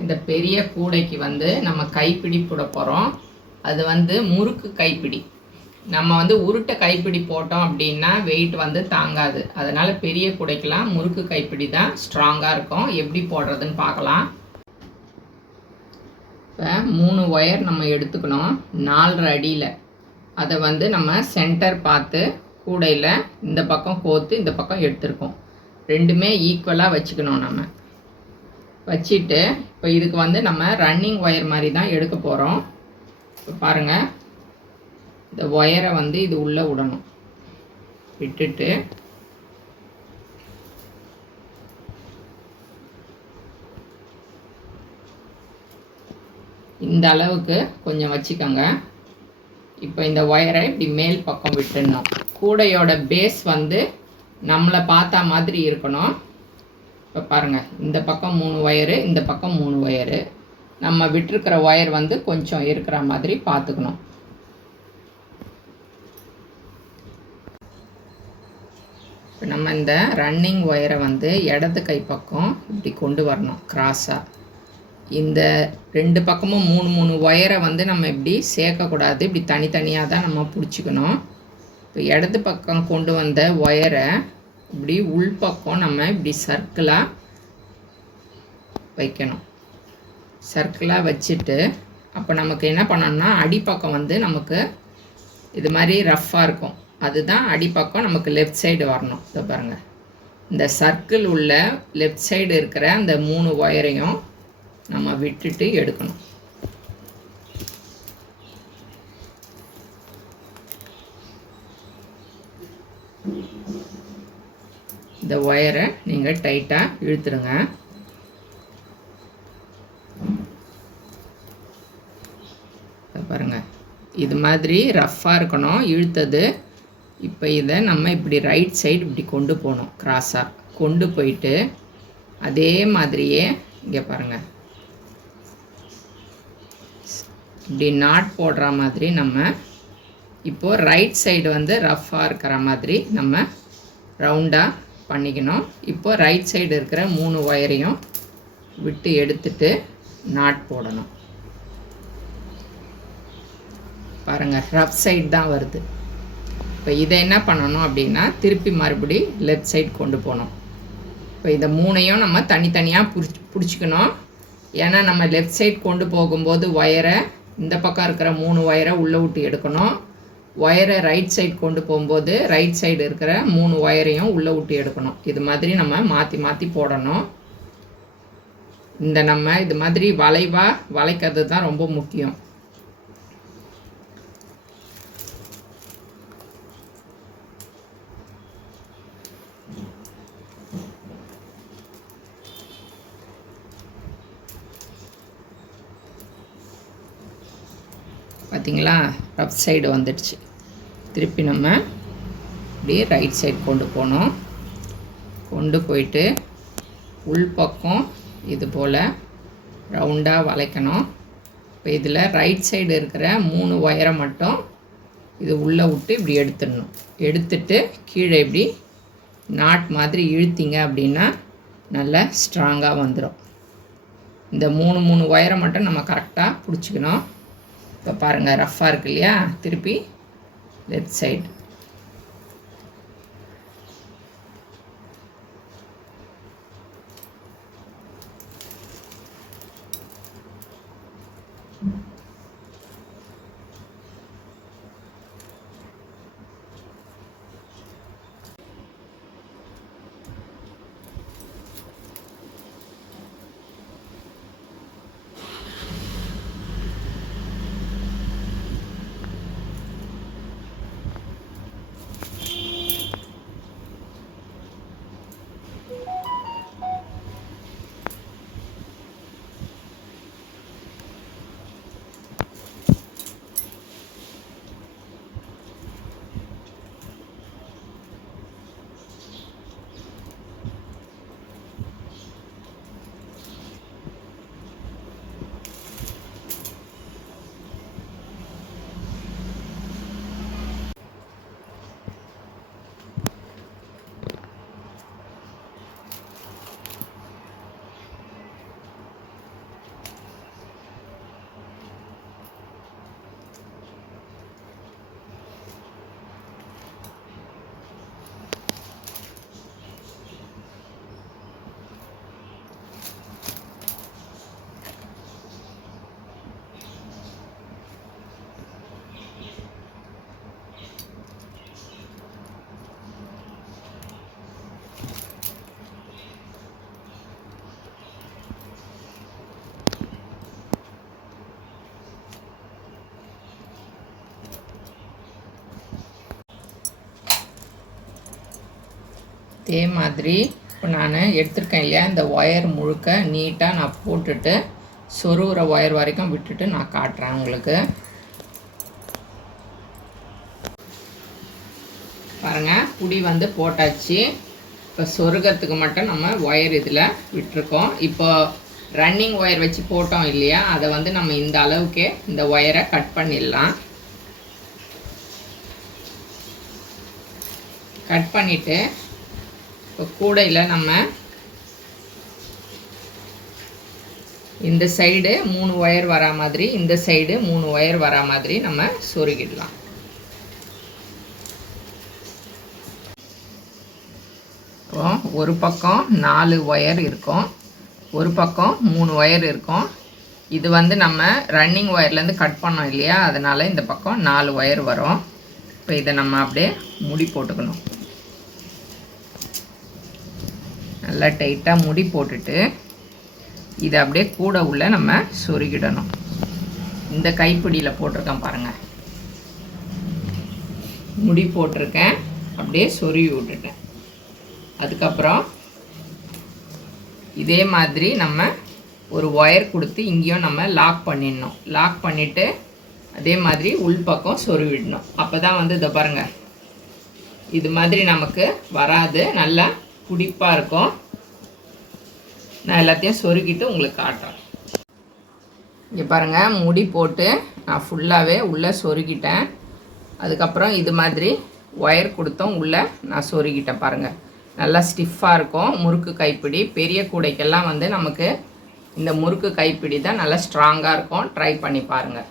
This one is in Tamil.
இந்த பெரிய கூடைக்கு வந்து நம்ம கைப்பிடி போட போகிறோம். அது வந்து முறுக்கு கைப்பிடி. நம்ம வந்து உருட்டை கைப்பிடி போட்டோம் அப்படின்னா வெயிட் வந்து தாங்காது. அதனால் பெரிய கூடைக்கெலாம் முறுக்கு கைப்பிடி தான் ஸ்ட்ராங்காக இருக்கும். எப்படி போடுறதுன்னு பார்க்கலாம். இப்போ 3 ஒயர் நம்ம எடுத்துக்கணும் 4.5 அடியில். அதை வந்து நம்ம சென்டர் பார்த்து கூடையில் இந்த பக்கம் கோத்து இந்த பக்கம் எடுத்துருக்கோம். ரெண்டுமே ஈக்குவலாக வச்சுக்கணும். நம்ம வச்சுட்டு இப்போ இதுக்கு வந்து நம்ம ரன்னிங் ஒயர் மாதிரி தான் எடுக்க போகிறோம். இப்போ பாருங்கள், இந்த ஒயரை வந்து இது உள்ளே விடணும். விட்டுட்டு இந்த அளவுக்கு கொஞ்சம் வச்சுக்கோங்க. இப்போ இந்த ஒயரை இப்படி மேல் பக்கம் விட்டுடணும். கூடையோட பேஸ் வந்து நம்மளை பார்த்தா மாதிரி இருக்கணும். இப்போ பாருங்கள், இந்த பக்கம் 3 ஒயரு, இந்த பக்கம் 3 ஒயரு. நம்ம விட்டுருக்கிற ஒயர் வந்து கொஞ்சம் இருக்கிற மாதிரி பார்த்துக்கணும். இப்போ நம்ம இந்த ரன்னிங் ஒயரை வந்து இடது கை பக்கம் இப்படி கொண்டு வரணும் கிராஸாக. இந்த 2 பக்கமும் 3 ஒயரை வந்து நம்ம இப்படி சேர்க்கக்கூடாது. இப்படி தனித்தனியாக தான் நம்ம பிடிச்சிக்கணும். இப்போ இடது பக்கம் கொண்டு வந்த ஒயரை இப்படி உள்பக்கம் நம்ம இப்படி சர்க்கிளாக வைக்கணும். சர்க்கிளாக வச்சுட்டு அப்போ நமக்கு என்ன பண்ணணும்னா அடிப்பக்கம் வந்து நமக்கு இது மாதிரி ரஃப்பாக இருக்கும். அதுதான் அடிப்பக்கம் நமக்கு லெஃப்ட் சைடு வரணும். இதை பாருங்கள், இந்த சர்க்கிள் உள்ள லெஃப்ட் சைடு இருக்கிற அந்த 3 ஒயரையும் நம்ம விட்டுட்டு எடுக்கணும். இந்த ஒயரை நீங்கள் டைட்டாக இழுத்துருங்க. பாருங்கள், இது மாதிரி ரஃப்பாக இருக்கணும் இழுத்தது. இப்போ இதை நம்ம இப்படி ரைட் சைடு இப்படி கொண்டு போகணும். கிராஸாக கொண்டு போயிட்டு அதே மாதிரியே இங்கே பாருங்கள், இப்படி நாட் போடுற மாதிரி நம்ம இப்போது ரைட் சைடு வந்து ரஃப்பாக இருக்கிற மாதிரி நம்ம ரவுண்டாக பண்ணிக்கணும். இப்போது ரைட் சைடு இருக்கிற 3 ஒயரையும் விட்டு எடுத்துட்டு நாட் போடணும். பாருங்கள், ரஃப் சைடு தான் வருது. இப்போ இதை என்ன பண்ணணும் அப்படின்னா திருப்பி மறுபடி லெஃப்ட் சைடு கொண்டு போகணும். இப்போ இதை 3ஐயும் நம்ம தனித்தனியாக பிடிச்சிக்கணும். ஏன்னா நம்ம லெஃப்ட் சைடு கொண்டு போகும்போது ஒயரை இந்த பக்கம் இருக்கிற 3 ஒயரை உள்ளே விட்டு எடுக்கணும். ஒயரை ரைட் சைடு கொண்டு போகும்போது ரைட் சைடு இருக்கிற 3 ஒயரையும் உள்ளே விட்டு எடுக்கணும். இது மாதிரி நம்ம மாற்றி மாற்றி போடணும். இந்த நம்ம இது மாதிரி வளைவாக வளைக்கிறது தான் ரொம்ப முக்கியம். பார்த்திங்களா, லெஃப்ட் சைடு வந்துடுச்சு. திருப்பி நம்ம இப்படி ரைட் சைடு கொண்டு போகணும். கொண்டு போயிட்டு உள்பக்கம் இது போல் ரவுண்டாக வளைக்கணும். இப்போ இதில் ரைட் சைடு இருக்கிற 3 ஒயரை மட்டும் இது உள்ளே விட்டு இப்படி எடுத்துடணும். எடுத்துட்டு கீழே இப்படி நாட் மாதிரி இழுத்திங்க அப்படின்னா நல்லா ஸ்ட்ராங்காக வந்துடும். இந்த 3 ஒயரை மட்டும் நம்ம கரெக்டாக பிடிச்சிக்கணும். இப்போ பாருங்கள், ரஃப்பாக இருக்கு இல்லையா? திருப்பி லெஃப்ட் சைடு இதே மாதிரி இப்போ நான் எடுத்திருக்கேன் இல்லையா, இந்த ஒயர் முழுக்க நீட்டாக நான் போட்டுட்டு சொருகிற ஒயர் வரைக்கும் விட்டுட்டு நான் காட்டுறேன் உங்களுக்கு. பாருங்கள், புடி வந்து போட்டாச்சு. இப்போ சொருகிறதுக்கு மட்டும் நம்ம ஒயர் இதில் விட்டுருக்கோம். இப்போ ரன்னிங் ஒயர் வச்சு போட்டோம் இல்லையா, அதை வந்து நம்ம இந்த அளவுக்கே இந்த ஒயரை கட் பண்ணிடலாம். கட் பண்ணிவிட்டு இப்போ கூடையில் நம்ம இந்த சைடு 3 ஒயர் வரா மாதிரி, இந்த சைடு 3 ஒயர் வரா மாதிரி நம்ம சொருகிடலாம். இப்போ ஒரு பக்கம் 4 ஒயர் இருக்கும், ஒரு பக்கம் 3 ஒயர் இருக்கும். இது வந்து நம்ம ரன்னிங் ஒயர்லேருந்து கட் பண்ணோம் இல்லையா, அதனால் இந்த பக்கம் 4 ஒயர் வரும். இப்போ இதை நம்ம அப்படியே முடி போட்டுக்கணும். நல்லா டைட்டாக முடி போட்டுட்டு இதை அப்படியே கூட உள்ள நம்ம சொருகிடணும். இந்த கைப்பிடியில் போட்டிருக்கேன் பாருங்கள், முடி போட்டிருக்கேன், அப்படியே சொருவி விட்டுட்டேன். அதுக்கப்புறம் இதே மாதிரி நம்ம ஒரு ஒயர் கொடுத்து இங்கேயும் நம்ம லாக் பண்ணிடணும். லாக் பண்ணிவிட்டு அதே மாதிரி உள்பக்கம் சொருவிடணும். அப்போ தான் வந்து இதை பாருங்கள், இது மாதிரி நமக்கு வராது, நல்லா பிடிப்பாக இருக்கும். நான் எல்லாத்தையும் சொருகிட்டு உங்களுக்கு காட்டுறேன். இங்கே பாருங்கள், முடி போட்டு நான் ஃபுல்லாகவே உள்ளே சொருகிட்டேன். அதுக்கப்புறம் இது மாதிரி ஒயர் கொடுத்தோம் உள்ளே நான் சொருகிட்டேன். பாருங்கள், நல்லா ஸ்டிஃபாக இருக்கும். முறுக்கு கைப்பிடி பெரிய கூடைக்கெல்லாம் வந்து நமக்கு இந்த முறுக்கு கைப்பிடி தான் நல்லா ஸ்ட்ராங்காக இருக்கும். ட்ரை பண்ணி பாருங்கள்.